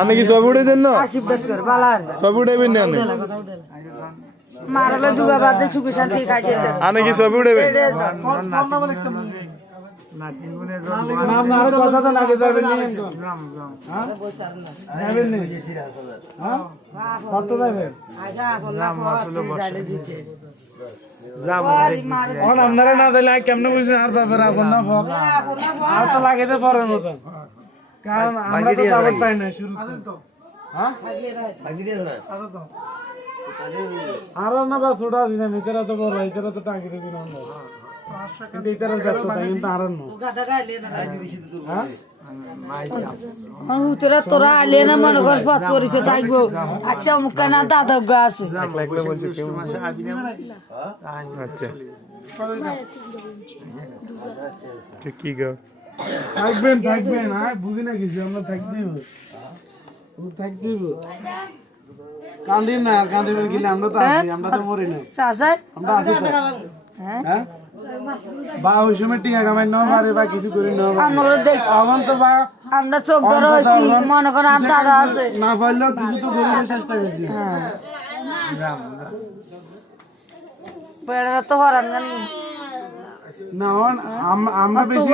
আমি কি ছবি উঠে দেন না ছবি উঠাইবেন না মারালে দুগা বাদে সুখ শান্তি খাই যেতে আমি কি ছবি উঠাইবেন নাম না আর কথা তো লাগে যাবেন নি যাবেন নি হ্যাঁ কত যাবেন এখন আপনারা না দিলে কেমনে বুঝছেন আর ব্যাপারে আপন না ফক আর তো লাগাইতে পারেন মতন কারণ আমরা তো সাপোর্ট পাই না শুরু হ্যাঁ আর না বা ছোটা দিন এটারা তো বড় এটারা তো টাকি দিন আমরা কিন্তু এটারা ব্যস্ত তাই কিন্তু আর না হ্যাঁ তোরা তোরা আলে না মনে কর পাঁচ পরিচে থাকবো আচ্ছা অমুক না দাদা গা আছে আচ্ছা কি গো থাকবেন বুঝি না কিছু আমরা থাকতেই কান্দিন না কান্দিবেন গেলে আমরা তো আছি আমরা তো মরি না আমরা আছি হ্যাঁ বা ওই সময় টিকা কামাই না পারে বা কিছু করি না এখন তো বা আমরা চোখ ধরে হয়েছি মনে করেন আর দাদা আছে না পারলেও কিছু তো করার চেষ্টা করছি বেড়ারা তো হরান গানি না আমরা বেশি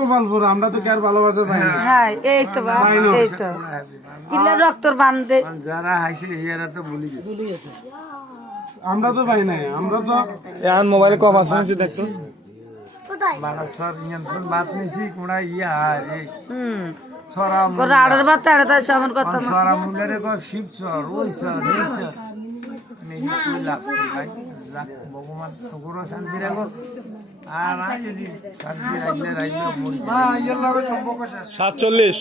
গোপালপুর আমরা তো কি আর ভালোবাসা পাই না হ্যাঁ এই তো এই তো কিলা রক্তর বান্ধে যারা হাসে এরা তো ভুলে গেছে আমরা তো পাই নাই আমরা তো এখন মোবাইলে কম আছে দেখতো মানুষের নিয়ন্ত্রণ বাদ নিছি কোনা ইয়া রে সরা করে আড়ার বাত আড়াতে সমান কথা সরা মুন্ডারে কো শিব সর ওই সর এই সর নেই কি লাভ ভাই ভগবান তোর শান্তি রাখো আর আজ যদি শান্তি রাখলে মা ইয়াল্লাহর সম্পর্ক 47